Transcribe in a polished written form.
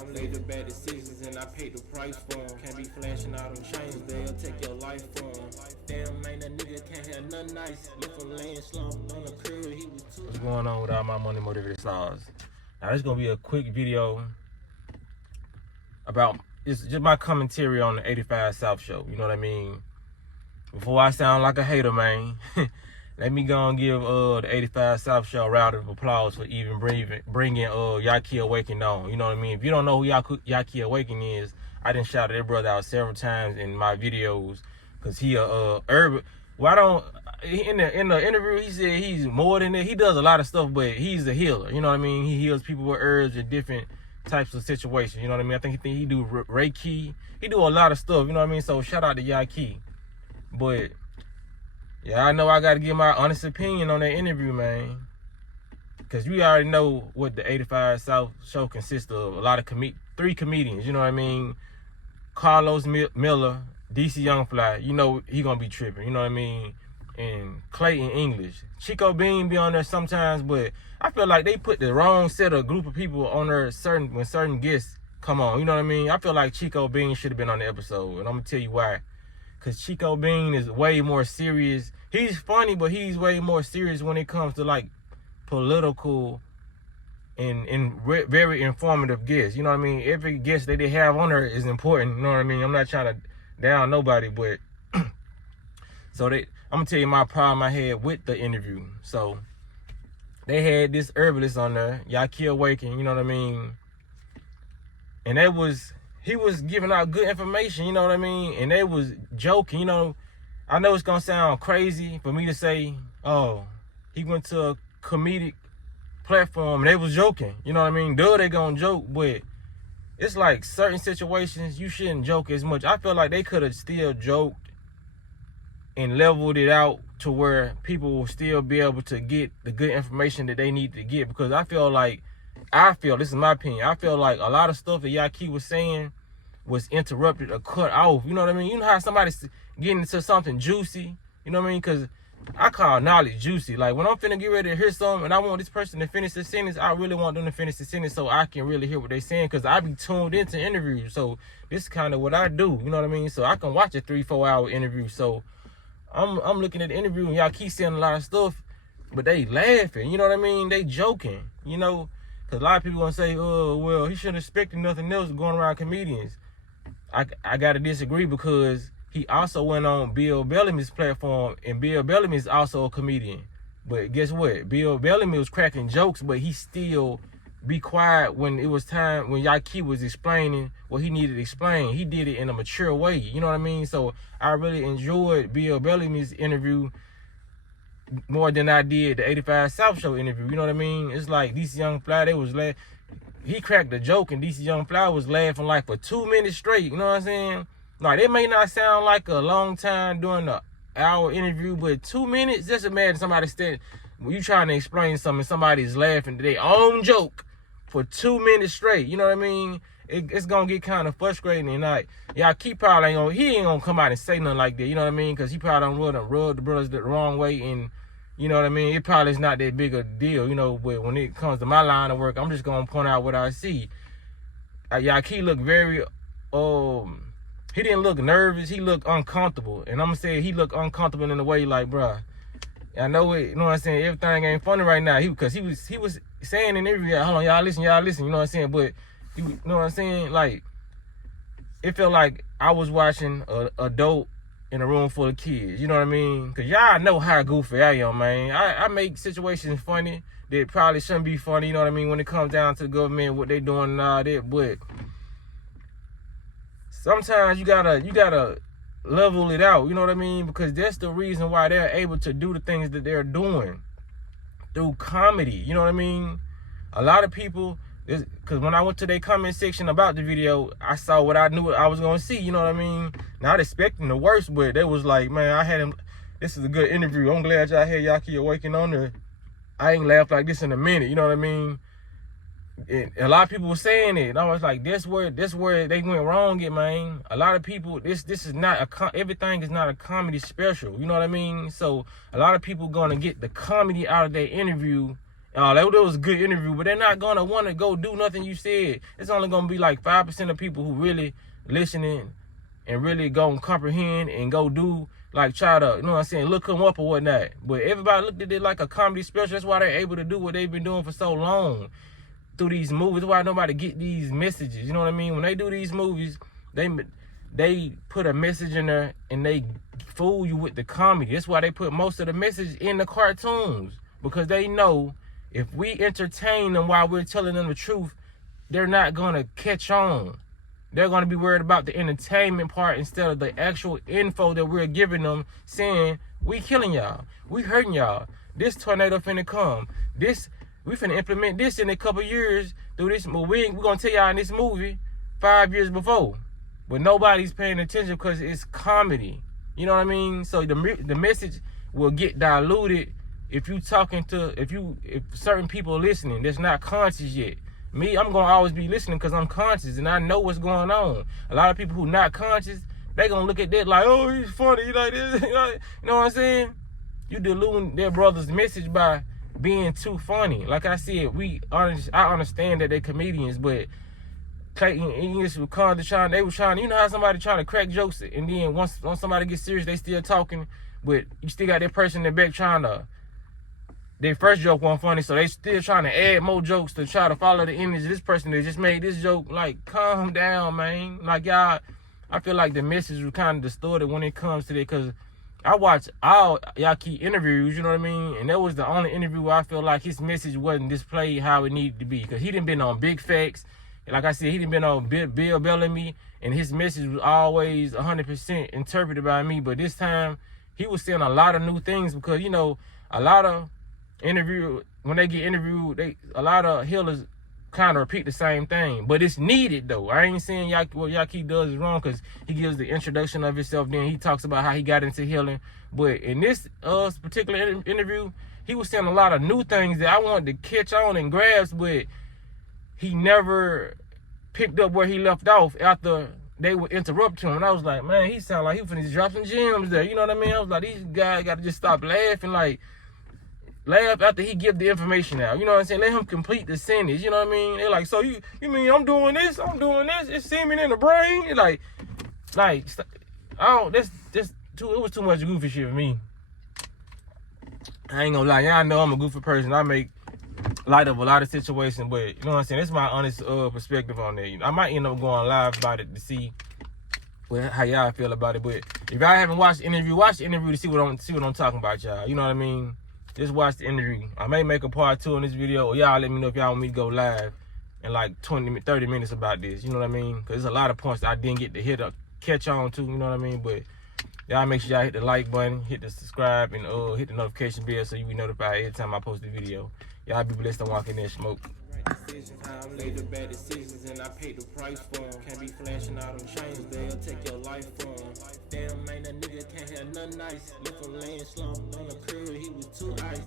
I made the bad decisions and I paid the price for them. Can't be flashing out on chains, they'll take your life from them. Damn, man, that nigga can't have nothing nice. Left him laying slumped on the curb, he was too. What's going on with all my money motivated stars? Now, this is gonna be a quick video about it's just my commentary on the 85 South show. You know what I mean? Before I sound like a hater, man, let me go and give the 85 South show a round of applause for even bringing Yahki Awakening on. You know what I mean? If you don't know who Yahki Awakening is, I done shouted that brother out several times in my videos because he urban. Well, I don't. In the interview, he said he's more than that. He does a lot of stuff, but he's a healer. You know what I mean? He heals people with herbs in different types of situations. You know what I mean? I think he do Reiki. He do a lot of stuff. You know what I mean? So shout out to Yahki. But yeah, I know I got to give my honest opinion on that interview, man. Because we already know what the 85 South show consists of. A lot of three comedians, you know what I mean? Carlos Miller, DC Youngfly, you know he going to be tripping, you know what I mean? And Clayton English. Chico Bean be on there sometimes, but I feel like they put the wrong set of group of people on there when certain guests come on, you know what I mean? I feel like Chico Bean should have been on the episode, and I'm going to tell you why. Because Chico Bean is way more serious. He's funny, but he's way more serious when it comes to, like, political and very informative guests. You know what I mean? Every guest that they have on there is important. You know what I mean? I'm not trying to down nobody, but... so I'm going to tell you my problem I had with the interview. So, they had this herbalist on there, Yahki Awakening, you know what I mean? And that was... he was giving out good information, you know what I mean? And they was joking, you know. I know it's gonna sound crazy for me to say, oh, he went to a comedic platform and they was joking, you know what I mean? Duh, they gonna joke, but it's like certain situations you shouldn't joke as much. I feel like they could have still joked and leveled it out to where people will still be able to get the good information that they need to get, because I feel, this is my opinion, I feel like a lot of stuff that Yahki was saying was interrupted or cut off. You know what I mean? You know how somebody's getting into something juicy? You know what I mean? Because I call knowledge juicy. Like, when I'm finna get ready to hear something and I want this person to finish the sentence, I really want them to finish the sentence so I can really hear what they're saying, because I be tuned into interviews. So this is kind of what I do. You know what I mean? So I can watch a 3-4 hour interview. So I'm looking at the interview and Yahki saying a lot of stuff, but they laughing. You know what I mean? They joking. You know? Because a lot of people gonna say, oh, well, he shouldn't expect nothing else going around comedians. I gotta disagree, because he also went on Bill Bellamy's platform, and Bill Bellamy is also a comedian. But guess what? Bill Bellamy was cracking jokes, but he still be quiet when it was time, when Yahki was explaining what he needed to explain. He did it in a mature way, you know what I mean? So I really enjoyed Bill Bellamy's interview more than I did the 85 South show interview, you know what I mean? It's like DC Youngfly, they was he cracked a joke and DC Youngfly was laughing like for 2 minutes straight, you know what I'm saying? Like, it may not sound like a long time during the hour interview, but 2 minutes, just imagine somebody when you trying to explain something, somebody's laughing to their own joke for 2 minutes straight, you know what I mean? It's gonna get kind of frustrating, and like, Yahki probably ain't gonna come out and say nothing like that, you know what I mean? Because he probably done rubbed the brothers the wrong way, and you know what I mean? It probably is not that big a deal, you know, but when it comes to my line of work, I'm just going to point out what I see. Yahki looked very, he didn't look nervous. He looked uncomfortable. And I'm going to say he looked uncomfortable in a way like, bruh, I know it, you know what I'm saying? Everything ain't funny right now. Because he was saying in every, hold on, y'all listen, you know what I'm saying? But, you know what I'm saying? Like, it felt like I was watching an adult in a room full of kids, you know what I mean? Because y'all know how goofy I am, man. I make situations funny that probably shouldn't be funny, you know what I mean, when it comes down to the government, what they doing and all that. But sometimes you gotta level it out, you know what I mean? Because that's the reason why they're able to do the things that they're doing through comedy, you know what I mean? A lot of people, because when I went to their comment section about the video, I saw what I knew I was going to see, you know what I mean? Not expecting the worst, but they was like, man, I had him, this is a good interview. I'm glad y'all had Yahki Awakening on there. I ain't laughed like this in a minute, you know what I mean? And a lot of people were saying it. And I was like, that's where they went wrong at, man. A lot of people, this is not everything is not a comedy special, you know what I mean? So a lot of people going to get the comedy out of their interview That was a good interview, but they're not gonna want to go do nothing you said. It's only gonna be like 5% of people who really listening and really gonna comprehend and go do, like, try to, you know what I'm saying, look them up or whatnot. But everybody looked at it like a comedy special. That's why they're able to do what they've been doing for so long through these movies. That's why nobody get these messages. You know what I mean? When they do these movies, they put a message in there and they fool you with the comedy. That's why they put most of the message in the cartoons, because they know if we entertain them while we're telling them the truth, they're not going to catch on. They're going to be worried about the entertainment part instead of the actual info that we're giving them, saying, we killing y'all, we hurting y'all, this tornado finna come, we finna implement this in a couple years through this. We're going to tell y'all in this movie 5 years before. But nobody's paying attention because it's comedy. You know what I mean? So the message will get diluted if certain people are listening that's not conscious yet. Me, I'm gonna always be listening because I'm conscious and I know what's going on. A lot of people who not conscious, they gonna look at that like, oh, he's funny, you like this, you know what I'm saying? You diluting their brother's message by being too funny. Like I said, I understand that they're comedians, but Clayton English was trying, you know how somebody trying to crack jokes and then once somebody gets serious, they still talking, but you still got that person in the back trying to, their first joke wasn't funny, so they still trying to add more jokes to try to follow the image of this person that just made this joke. Like, calm down, man. Like, y'all, I feel like the message was kind of distorted when it comes to that, because I watch all Yahki interviews, you know what I mean? And that was the only interview where I feel like his message wasn't displayed how it needed to be, because he done been on Big Facts. Like I said, he done been on Bill Bellamy, and his message was always 100% interpreted by me. But this time, he was saying a lot of new things, because, you know, a lot of when they get interviewed, a lot of healers kind of repeat the same thing, but it's needed though. I ain't saying what Yahki does is wrong, because he gives the introduction of himself, then he talks about how he got into healing. But in this particular interview, he was saying a lot of new things that I wanted to catch on and grasp, but he never picked up where he left off after they would interrupt him. And I was like, man, he sound like he finna drop some gems there. You know what I mean? I was like, these guys got to just stop laughing, like, laugh after he give the information out. You know what I'm saying? Let him complete the sentence. You know what I mean? They're like, so you mean I'm doing this? It's semen in the brain? It's like, it was too much goofy shit for me. I ain't gonna lie, y'all know I'm a goofy person. I make light of a lot of situations, but you know what I'm saying? That's my honest perspective on that. I might end up going live about it to see how y'all feel about it. But if y'all haven't watched the interview, watch the interview to see what I'm talking about, y'all. You know what I mean? Just watch the interview. I may make a part 2 on this video, or y'all let me know if y'all want me to go live in like 30 minutes about this. You know what I mean? Because there's a lot of points that I didn't get to catch on to. You know what I mean? But y'all make sure y'all hit the like button, hit the subscribe, and hit the notification bell so you be notified every time I post a video. Y'all be blessed and walk in there smoke. Decisions, how I made the bad decisions and I paid the price for them. Can't be flashing out them chains, they'll take your life from them. Damn, man, that nigga can't have nothing nice. Look for land slumped on the curb, he was too ice.